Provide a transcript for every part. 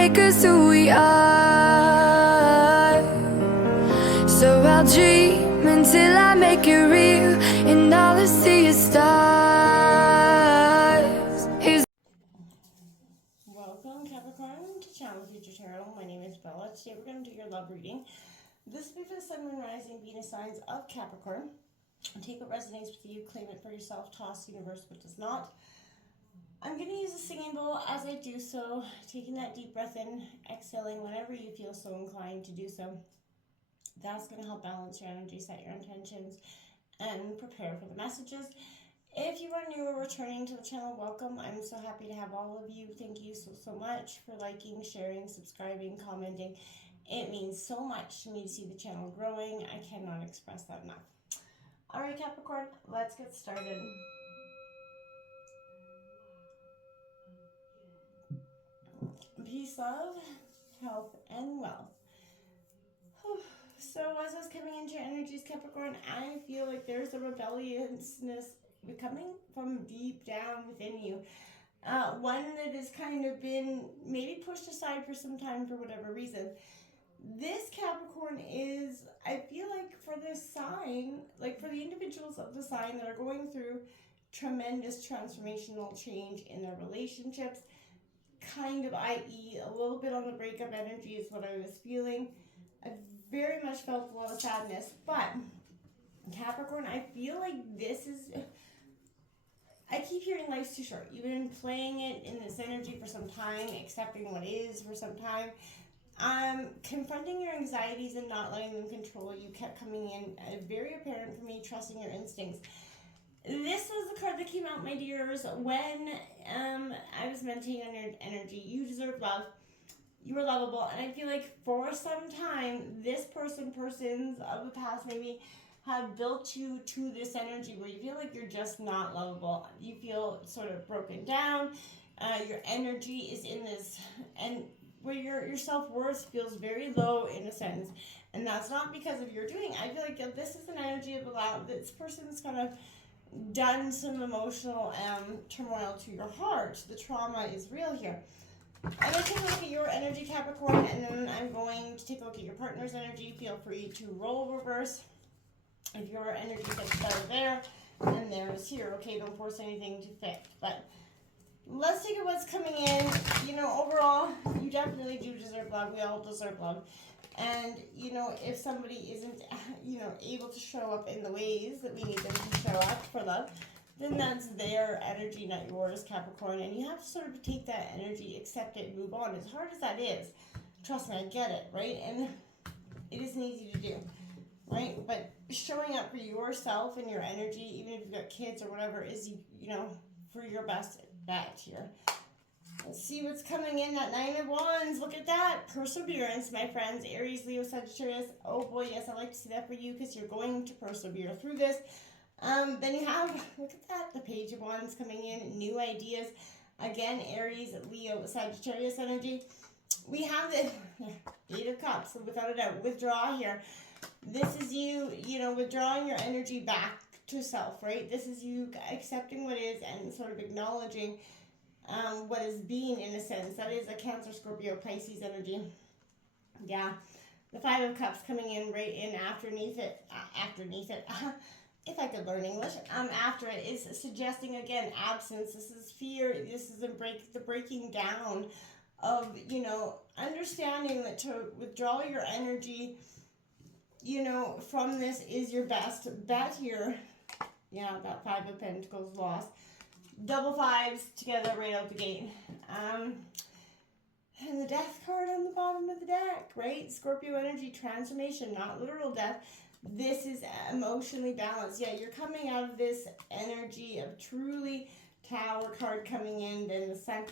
make us who we are. So I'll dream until I make it real, and all I see is stars. Welcome, Capricorn, to Channel Future Tarot. My name is Bella. Today we're going to do your love reading. This will be for the Sun, Moon, Rising, Venus signs of Capricorn. Take what resonates with you, claim it for yourself, toss the universe what does not. I'm going to use a singing bowl as I do so, taking that deep breath in, exhaling whenever you feel so inclined to do so. That's going to help balance your energy, set your intentions, and prepare for the messages. If you are new or returning to the channel, welcome. I'm so happy to have all of you. Thank you so much for liking, sharing, subscribing, commenting. It means so much to me to see the channel growing. I cannot express that enough. All right, Capricorn, let's get started. Peace, love, health, and wealth. So as I was coming into your energies, Capricorn, I feel like there's a rebelliousness coming from deep down within you. One that has kind of been maybe pushed aside for some time for whatever reason. This Capricorn is, I feel like for this sign, like for the individuals of the sign that are going through tremendous transformational change in their relationships, kind of, i.e. a little bit on the breakup energy is what I was feeling. I very much felt a lot of sadness, but Capricorn, I feel like this is, I keep hearing life's too short. You've been playing it in this energy for some time, accepting what is for some time. Confronting your anxieties and not letting them control you kept coming in. Very apparent for me, trusting your instincts. This was the card that came out, my dears, when I was meditating on your energy. You deserve love. You are lovable. And I feel like for some time, this persons of the past maybe have built you to this energy where you feel like you're just not lovable. You feel sort of broken down. Your energy is in this, and where your self-worth feels very low in a sense. And that's not because of your doing. I feel like this is an energy of this person's kind of done some emotional turmoil to your heart. The trauma is real here. I'm going to take a look at your energy, Capricorn, and then I'm going to take a look at your partner's energy. Feel free to roll reverse if your energy gets better there, and theirs here. Okay, don't force anything to fit. But let's take a what's coming in. You know, overall, you definitely do deserve love. We all deserve love. And, you know, if somebody isn't, you know, able to show up in the ways that we need them to show up for love, then that's their energy, not yours, Capricorn. And you have to sort of take that energy, accept it, move on. As hard as that is, trust me, I get it, right? And it isn't easy to do, right? But showing up for yourself and your energy, even if you've got kids or whatever, is, you know, for your best bet here. Let's see what's coming in. That Nine of Wands. Look at that. Perseverance, my friends. Aries, Leo, Sagittarius. Oh boy, yes, I like to see that for you because you're going to persevere through this. Then you have, look at that, the Page of Wands coming in. New ideas. Again, Aries, Leo, Sagittarius energy. We have the Eight of Cups. So without a doubt, withdraw here. This is you, you know, withdrawing your energy back to self, right? This is you accepting what is and sort of acknowledging what is being, in a sense. That is a Cancer, Scorpio, Pisces energy. Yeah. The Five of Cups coming in right in afterneath it. If I could learn English. After it is suggesting, again, absence. This is fear. This is the breaking down of, you know, understanding that to withdraw your energy, you know, from this is your best bet here. Yeah, that Five of Pentacles lost. Double fives together right out the gate. And the Death card on the bottom of the deck, right? Scorpio energy, transformation, not literal death. This is emotionally balanced. Yeah, you're coming out of this energy of truly Tower card coming in, then the Sun.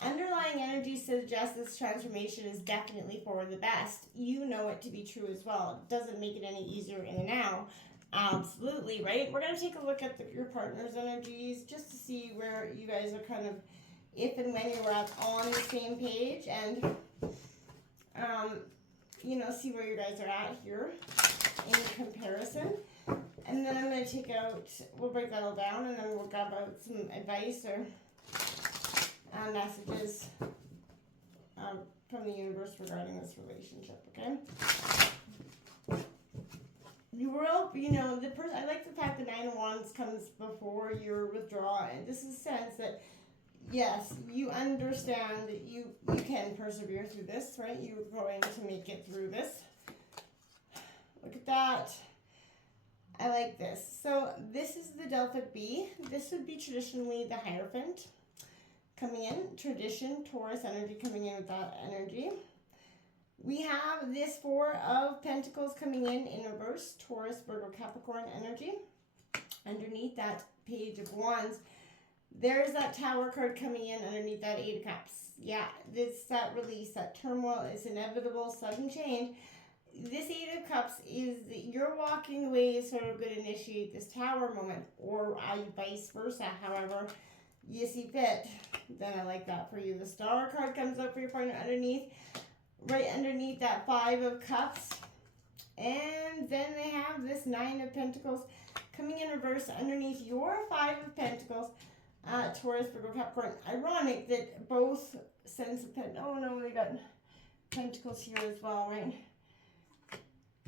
Underlying energy suggests this transformation is definitely for the best. You know it to be true as well. It doesn't make it any easier in the now. Absolutely, right? We're going to take a look at your partner's energies just to see where you guys are kind of, if and when you're on the same page, and, you know, see where you guys are at here in comparison. And then I'm going to take out, we'll break that all down, and then we'll grab out some advice or messages from the universe regarding this relationship, okay? You will, the person, I like the fact that 9 of Wands comes before your withdrawal, and this is a sense that, yes, you understand that you can persevere through this, right? You're going to make it through this. Look at that. I like this. So this is the Delta B. This would be traditionally the Hierophant coming in. Tradition, Taurus energy coming in with that energy. We have this 4 of Pentacles coming in reverse. Taurus, Virgo, Capricorn energy. Underneath that Page of Wands, there's that Tower card coming in underneath that 8 of Cups. Yeah, this that release, that turmoil is inevitable, sudden change. This 8 of Cups is that you're walking away is sort of going to initiate this Tower moment, or vice versa, however you see fit. Then I like that for you. The Star card comes up for your partner underneath, right underneath that 5 of Cups. And then they have this 9 of Pentacles coming in reverse underneath your 5 of Pentacles. Taurus, Virgo, Capricorn. Ironic that both sets of Pentacles. Oh no, they got Pentacles here as well, right?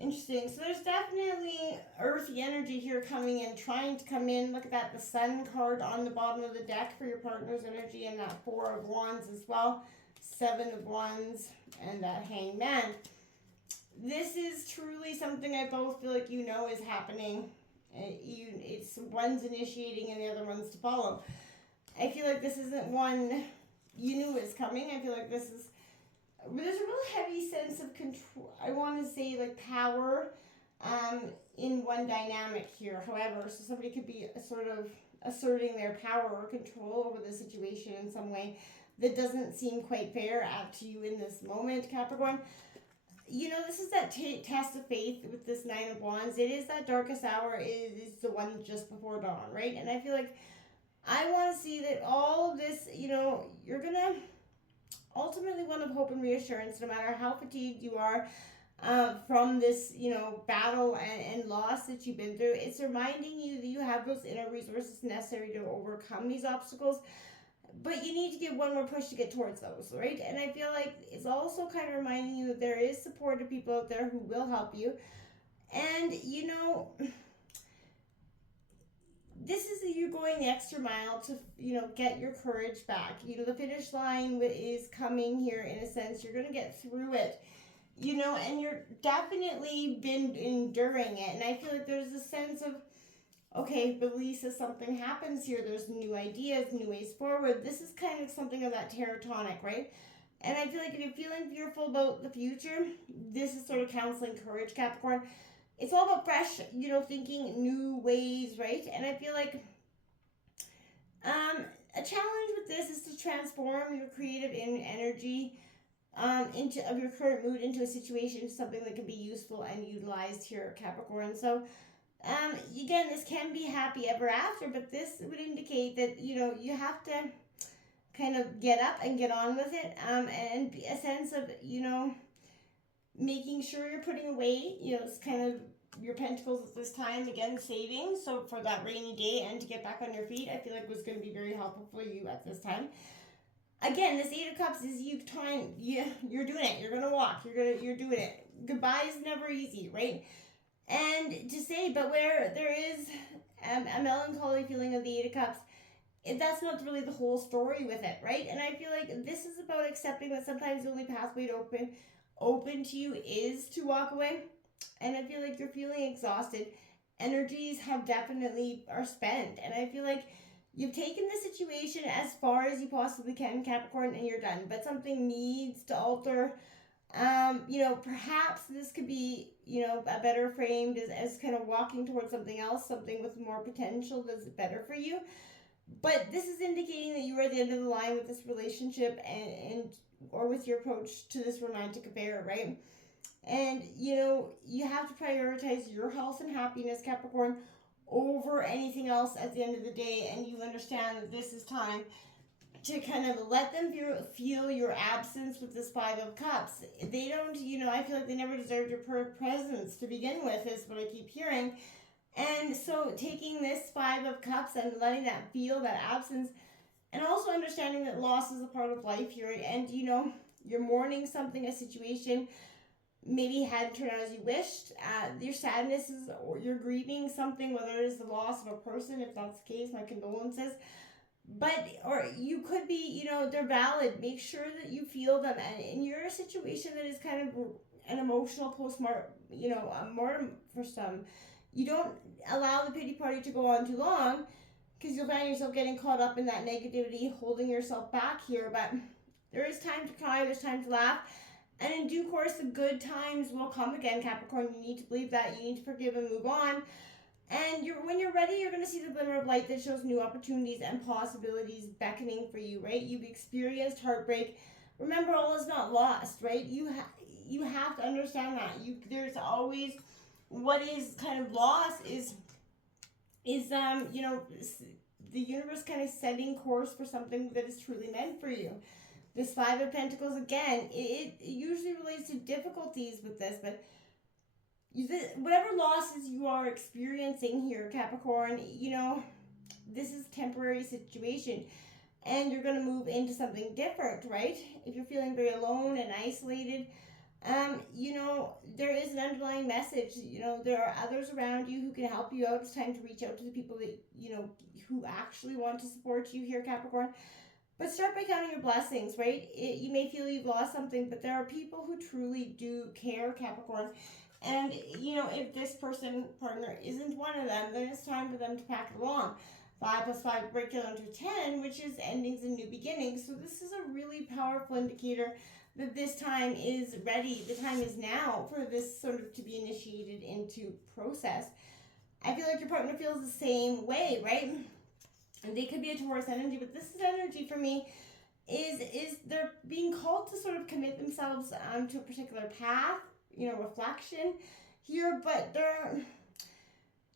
Interesting. So there's definitely earthy energy here coming in, trying to come in. Look at that, the Sun card on the bottom of the deck for your partner's energy, and that 4 of Wands as well, 7 of Wands, and that Hangman. This is truly something I both feel like is happening. It's one's initiating and the other one's to follow. I feel like this isn't one you knew was coming. I feel like there's a real heavy sense of control. I want to say like power in one dynamic here. However, so somebody could be sort of asserting their power or control over the situation in some way that doesn't seem quite fair out to you in this moment, Capricorn. This is that test of faith with this 9 of Wands. It is that darkest hour is the one just before dawn, right? And I feel like I want to see that all of this, you're going to ultimately one of hope and reassurance, no matter how fatigued you are from this, battle and loss that you've been through. It's reminding you that you have those inner resources necessary to overcome these obstacles. But you need to give one more push to get towards those, right? And I feel like it's also kind of reminding you that there is supportive people out there who will help you. And, this is you going the extra mile to, get your courage back. The finish line is coming here in a sense. You're going to get through it, and you're definitely been enduring it. And I feel like there's a sense of, okay, release as something happens here. There's new ideas, new ways forward. This is kind of something of that tarot tonic, right? And I feel like if you're feeling fearful about the future, this is sort of counseling courage, Capricorn. It's all about fresh, thinking new ways, right? And I feel like a challenge with this is to transform your creative energy of your current mood into a situation, something that can be useful and utilized here, Capricorn. So again, this can be happy ever after, but this would indicate that, you have to kind of get up and get on with it, and a sense of, making sure you're putting away, it's kind of your pentacles at this time, again, saving, so for that rainy day and to get back on your feet, I feel like was going to be very helpful for you at this time. Again, this 8 of Cups is you trying, you're doing it, you're going to walk, you're doing it. Goodbye is never easy, right? And to say, but where there is a melancholy feeling of the 8 of Cups, that's not really the whole story with it, right? And I feel like this is about accepting that sometimes the only pathway to open to you is to walk away. And I feel like you're feeling exhausted. Energies are spent. And I feel like you've taken the situation as far as you possibly can, Capricorn, and you're done. But something needs to alter. Perhaps this could be, a better framed as kind of walking towards something else, something with more potential that's better for you. But this is indicating that you are at the end of the line with this relationship or with your approach to this romantic affair, right? And, you have to prioritize your health and happiness, Capricorn, over anything else at the end of the day. And you understand that this is time to kind of let them feel your absence with this 5 of Cups. They don't, I feel like they never deserved your presence to begin with, is what I keep hearing. And so taking this 5 of Cups and letting that feel that absence, and also understanding that loss is a part of life here. And, You're mourning something, a situation maybe hadn't turned out as you wished. Your sadness is, or you're grieving something, whether it is the loss of a person. If that's the case, my condolences. But, or you could be, you know, they're valid. Make sure that you feel them. And in your situation that is kind of an emotional postmortem, you know, a mortem for some, you don't allow the pity party to go on too long, because you'll find yourself getting caught up in that negativity, holding yourself back here. But there is time to cry, there's time to laugh, and in due course, the good times will come again, Capricorn. You need to believe that. You need to forgive and move on. And when you're ready, you're going to see the glimmer of light that shows new opportunities and possibilities beckoning for you, right? You've experienced heartbreak. Remember, all is not lost, right? You have to understand that. There's always, what is kind of lost is you know, the universe kind of setting course for something that is truly meant for you. This Five of Pentacles, again, it usually relates to difficulties with this, but whatever losses you are experiencing here, Capricorn, you know, this is a temporary situation, and you're going to move into something different, right? If you're feeling very alone and isolated, you know, there is an underlying message. You know, there are others around you who can help you out. It's time to reach out to the people that, you know, who actually want to support you here, Capricorn. But start by counting your blessings, right? You may feel you've lost something, but there are people who truly do care, Capricorn. And, you know, if this partner isn't one of them, then it's time for them to pack it along. 5 plus 5 break down to 10, which is endings and new beginnings. So this is a really powerful indicator that this time is ready. The time is now for this sort of to be initiated into process. I feel like your partner feels the same way, right? And they could be a Taurus energy, but this is energy for me is they're being called to sort of commit themselves to a particular path, you know, reflection here, but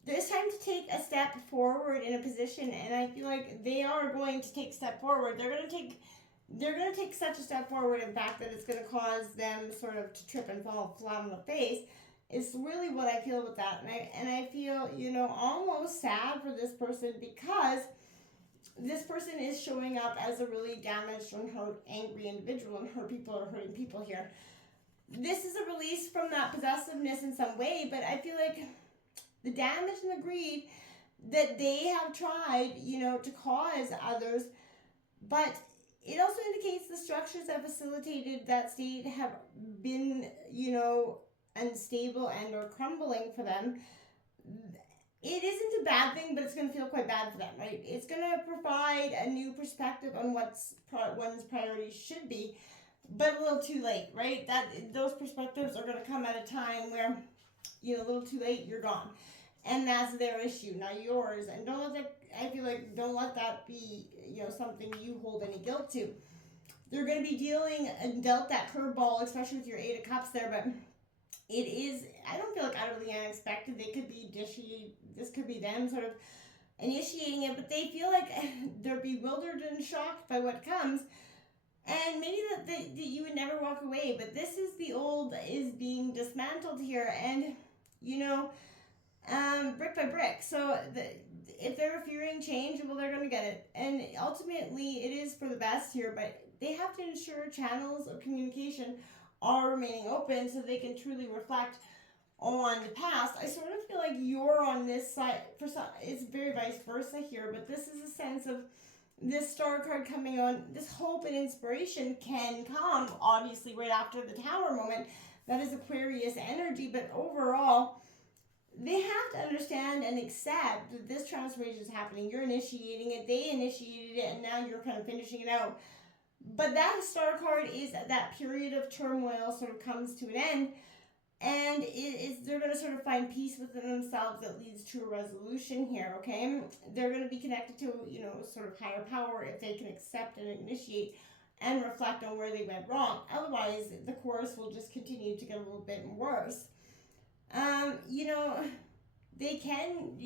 there's time to take a step forward in a position, and I feel like they are going to take a step forward. They're going to take such a step forward, in fact, that it's going to cause them sort of to trip and fall flat on the face. It's really what I feel with that, and I feel, you know, almost sad for this person, because this person is showing up as a really damaged and hurt, angry individual, and hurt people are hurting people here. This is a release from that possessiveness in some way, but I feel like the damage and the greed that they have tried, you know, to cause others, but it also indicates the structures that facilitated that state have been, you know, unstable and or crumbling for them. It isn't a bad thing, but it's going to feel quite bad for them, right? It's going to provide a new perspective on one's priorities should be, but a little too late, right? Those perspectives are going to come at a time where, you know, a little too late, you're gone. And that's their issue, not yours. And don't let that be, you know, something you hold any guilt to. They're going to be dealt that curveball, especially with your 8 of Cups there, but it is, I don't feel like utterly unexpected. This could be them sort of initiating it, but they feel like they're bewildered and shocked by what comes. And maybe that you would never walk away, but this is the old is being dismantled here, and, you know, brick by brick. So if they're fearing change, well, they're going to get it. And ultimately, it is for the best here, but they have to ensure channels of communication are remaining open so they can truly reflect on the past. I sort of feel like you're on this side. For some, it's very vice versa here, but this is a sense of this star card coming on. This hope and inspiration can come, obviously, right after the Tower moment. That is Aquarius energy, but overall, they have to understand and accept that this transformation is happening. You're initiating it, they initiated it, and now you're kind of finishing it out. But that star card is that period of turmoil sort of comes to an end, and they're going to sort of find peace within themselves that leads to a resolution here, okay? They're going to be connected to, you know, sort of higher power if they can accept and initiate and reflect on where they went wrong. Otherwise, the course will just continue to get a little bit worse. You know, they're going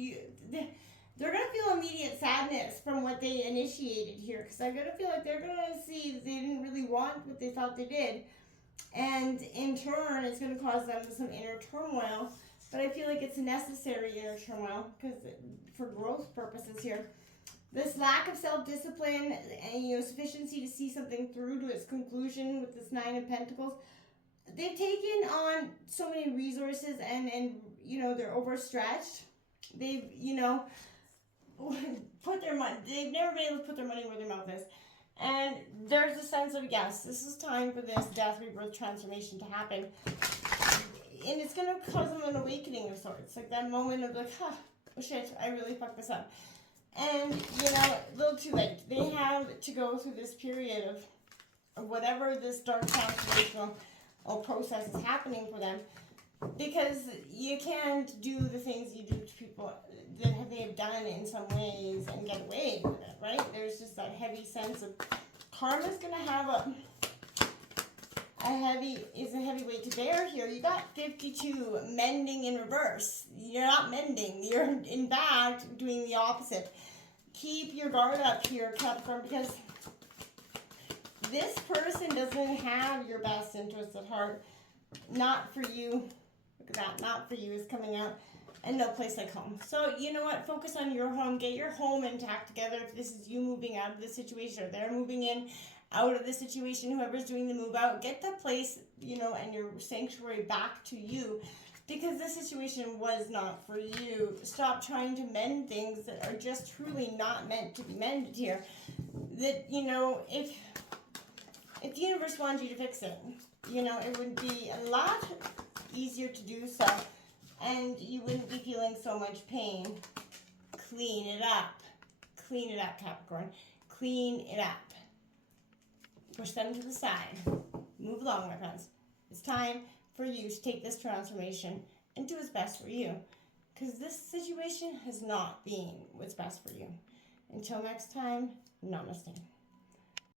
to feel immediate sadness from what they initiated here, because I'm going to feel like they're going to see that they didn't really want what they thought they did, and in turn it's going to cause them some inner turmoil, but I feel like it's necessary inner turmoil because for growth purposes here. This lack of self-discipline and, you know, sufficiency to see something through to its conclusion with this Nine of Pentacles. They've taken on so many resources and you know, they're overstretched. They've, you know, put their money, they've never been able to put their money where their mouth is. And there's a sense of, yes, this is time for this death, rebirth, transformation to happen. And it's going to cause them an awakening of sorts. Like that moment of like, oh shit, I really fucked this up. And, you know, a little too late. They have to go through this period of whatever this dark transformational process is happening for them. Because you can't do the things you do to people that they have done in some ways and get away with it, right? There's just that heavy sense of karma's going to have a heavy weight to bear here. You got 52 mending in reverse. You're not mending. You're in fact doing the opposite. Keep your guard up here, Capricorn, because this person doesn't have your best interests at heart. Not for you. Look at that. Not for you is coming out. And no place like home. So, you know what? Focus on your home. Get your home intact together. If this is you moving out of the situation or they're moving in, out of the situation, whoever's doing the move out, get that place, you know, and your sanctuary back to you, because this situation was not for you. Stop trying to mend things that are just truly not meant to be mended here. That, you know, if the universe wanted you to fix it, you know, it would be a lot easier to do so, and you wouldn't be feeling so much pain. Clean it up. Clean it up, Capricorn. Clean it up. Push them to the side. Move along, my friends. It's time for you to take this transformation and do what's best for you. Because this situation has not been what's best for you. Until next time, namaste.